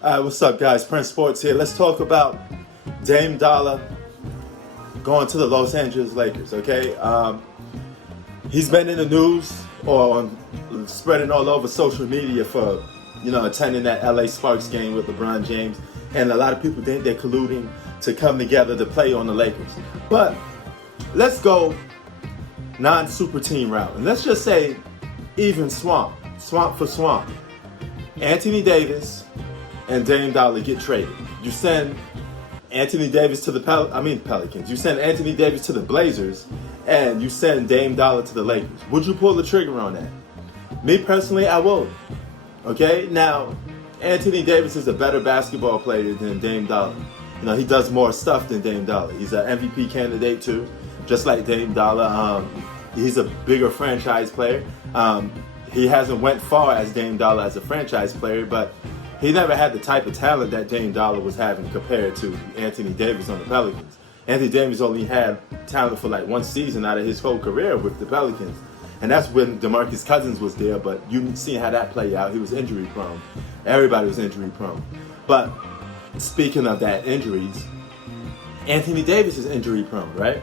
What's up, guys? Prince Sports here. Let's talk about Dame Dollar going to the Los Angeles Lakers, okay? He's been in the news or spreading all over social media for, attending that LA Sparks game with LeBron James. And a lot of people think they're colluding to come together to play on the Lakers. But let's go non-super team route. And let's just say even swamp for swamp. Anthony Davis and Dame Dollar get traded. You send Anthony Davis to the Pelicans. You send Anthony Davis to the Blazers, and you send Dame Dollar to the Lakers. Would you pull the trigger on that? Me personally, I would. Okay? Now, Anthony Davis is a better basketball player than Dame Dollar. He does more stuff than Dame Dollar. He's an MVP candidate too, just like Dame Dollar. He's a bigger franchise player. He hasn't went far as Dame Dollar as a franchise player, but he never had the type of talent that Dame Dollar was having compared to Anthony Davis on the Pelicans. Anthony Davis only had talent for like one season out of his whole career with the Pelicans. And that's when DeMarcus Cousins was there, but you see how that played out. He was injury prone. Everybody was injury prone. But speaking of that injuries, Anthony Davis is injury prone, right?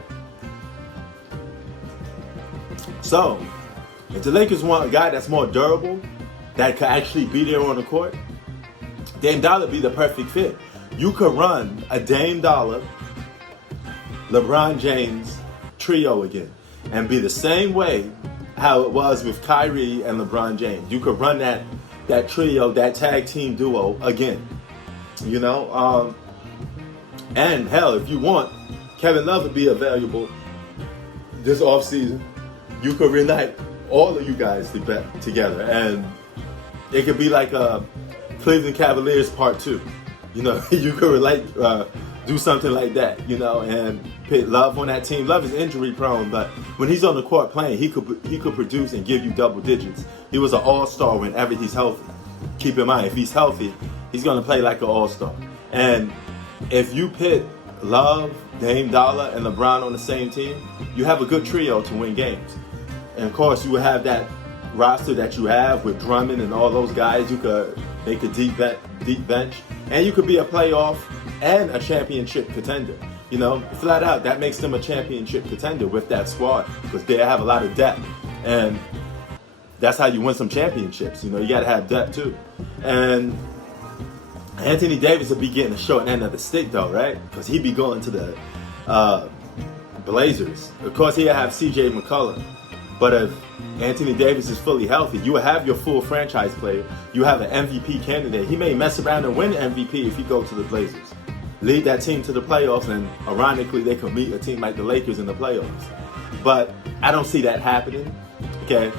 So, if the Lakers want a guy that's more durable, that could actually be there on the court, Dame Dollar be the perfect fit. You could run a Dame Dollar, LeBron James trio again and be the same way how it was with Kyrie and LeBron James. You could run that trio, that tag team duo again. And hell, if you want, Kevin Love would be available this offseason. You could reunite all of you guys together, and it could be like a Cleveland Cavaliers Part 2. You could do something like that, and put Love on that team. Love is injury prone, but when he's on the court playing, he could produce and give you double digits. He was an all-star whenever he's healthy. Keep in mind, if he's healthy, he's going to play like an all-star. And if you pit Love, Dame Dollar, and LeBron on the same team, you have a good trio to win games. And of course, you will have that roster that you have with Drummond and all those guys. They could deep bench, and you could be a playoff and a championship contender. Flat out, that makes them a championship contender with that squad because they have a lot of depth, and that's how you win some championships. You got to have depth too. And Anthony Davis will be getting the short end of the stick though, right? Because he'd be going to the Blazers. Of course, he'll have C.J. McCollum. But if Anthony Davis is fully healthy, you will have your full franchise player. You have an MVP candidate. He may mess around and win MVP if you go to the Blazers. Lead that team to the playoffs, and ironically, they could meet a team like the Lakers in the playoffs. But I don't see that happening. Okay,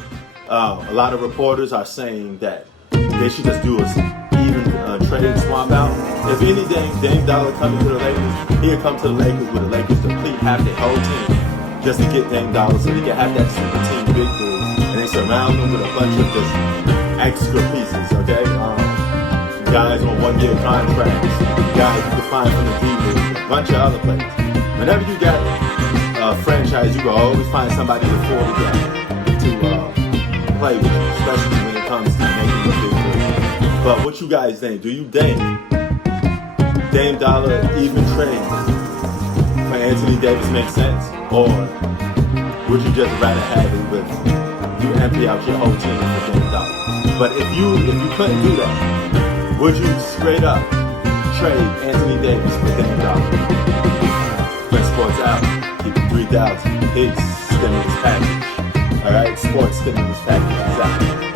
a lot of reporters are saying that they should just do a trade swap out. If anything, Dame Dollar coming to the Lakers, he'll come to the Lakers with the Lakers complete half their whole team just to get Dame Dollar so he can have that super team big dudes, and they surround him with a bunch of just extra pieces. Okay, guys on one-year contracts, guys you can find from the D-League, a bunch of other players. Whenever you got a franchise, you can always find somebody to afford to play with you, especially when it comes to making a big move. But what you guys think? Do you think Dame Dollar even trade for Anthony Davis makes sense? Or would you just rather have it with you empty out your whole team for Dame Dollar? But if you couldn't do that, would you straight up trade Anthony Davis for Dame Dollar? Prince Sports out. Keep it 3,000. Peace. Stimulus package. Alright, sports stimulus package is out.